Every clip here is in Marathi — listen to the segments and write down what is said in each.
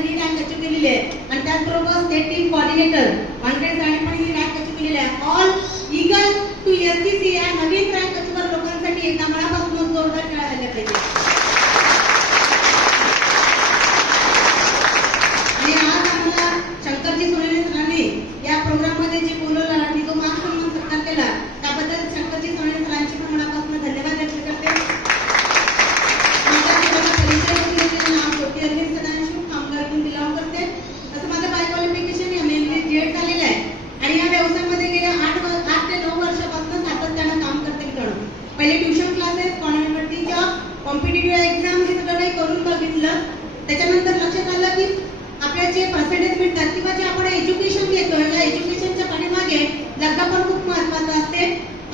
ही रँक अचीव केलेली आहे आणि त्याचबरोबर स्टेट टीम कोऑर्डिनेटर वानखेडे सरांनी पण ही रँक अचीव केलेली आहे. ऑल ईगल टू एसटीसी या नवीन रँक अचीवर लोकांसाठी एकदा मनापासून जोरदार टाळ्या झाल्या पाहिजे. आणि आज आम्हाला शंकरजी सोनेने सरांनी या प्रोग्राम मध्ये जे बोलवलं आणि जो मान सन्मान सत्कार केला त्याबद्दल शंकरजी सोनेने सरांची पण मनापासून धन्यवाद व्यक्त करते. असं माझं बाय क्वालिफिकेशन एमएमए जेड झालेलं आहे आणि या व्यवसायामध्ये गेल्या 8 ते 9 वर्षापासून सातत्यानं काम करते मित्रांनो. पहिले tuition classes, convent job, competitive exam हे सगळं काही करून बघितलं. त्याच्यानंतर लक्षात आलं की आपल्या जे पर्सेंटेज मिळतात किंवा जे आपण एज्युकेशन घेतो या एज्युकेशनच्या पाठीमागे लग्न पण खूप महत्वाचं असते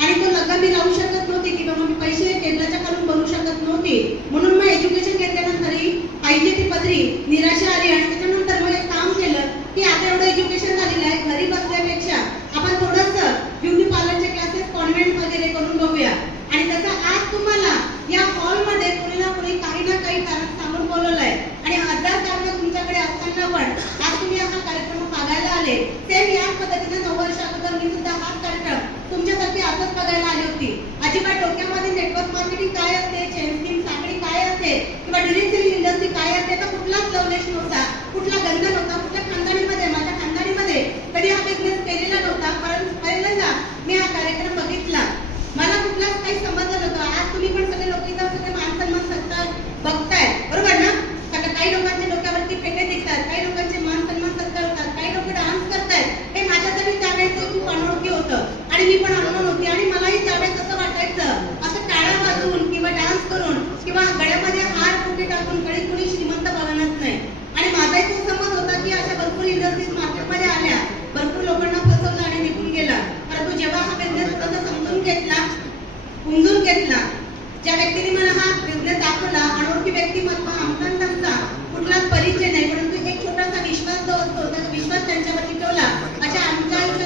आणि तो लग्न मी राहू शकत नव्हती किंवा मी पैसे टेबलाच्या खालून बनवू शकत नव्हती. म्हणून मग एज्युकेशन घेतल्यानंतरही पाहिजे ती पदरी निराशा आली आणि त्याच्यानंतर मग एक काम केलं की आता एवढं एज्युकेशन झालेलं आहे, घरी बसल्यापेक्षा आपण थोडंसं ब्युटी पार्लरचे क्लासेस कॉन्व्हेंट वगैरे करून बघूया. आणि तसं आज तुम्हाला या हॉलमध्ये कोणी ना कोणी काही ना काही कारण सांगून बोलवलंय आणि हजार कारण तुमच्याकडे असताना पण आज तुम्ही हा कार्यक्रम बघायला आले. सेम या पद्धतीने 9 वर्ष अगोदर मी सुद्धा हा कार्यक्रम तुमच्यासाठी असंच बघायला आली होती. अजिबात डोक्यामध्ये नेटवर्क मार्केटिंग काय असते, चेन स्कीम साखळी काय असते किंवा ड्रिलिंग सेलिंग इंडस्ट्री काय असते तर कुठलाच लवलेश नव्हता, कुठला गंध नव्हता. कुठल्या खानदानीमध्ये माझ्या खानदानीमध्ये कधी हा बिझनेस केलेला नव्हता. परंतु पहिल्यांदा मी हा कार्यक्रम बघितला, मला कुठलाच काही समजलं नव्हतं. आज तुम्ही पण सगळे लोक इथं सगळे मान सन्मान सत्कार बघताय बरोबर ना. काही लोकांच्या डोक्यावरती फेटे दिसतात, काही लोकांचे मान सन्मान सत्कार होतात, काही लोक डान्स करतायत. हे माझ्यासाठी त्यावेळेस खूप अनोळखी होतं आणि मी पण अनुभव होती आणि मलाही त्यावेळेस असं वाटायचं असं टाळ्या वाजवून किंवा डान्स करून किंवा गळ्यामध्ये हार फुटे टाकून कधी कुणी श्रीमंत बनत नाही. आणि माझाही तो समज होता की अशा भरपूर इंडस्ट्रीज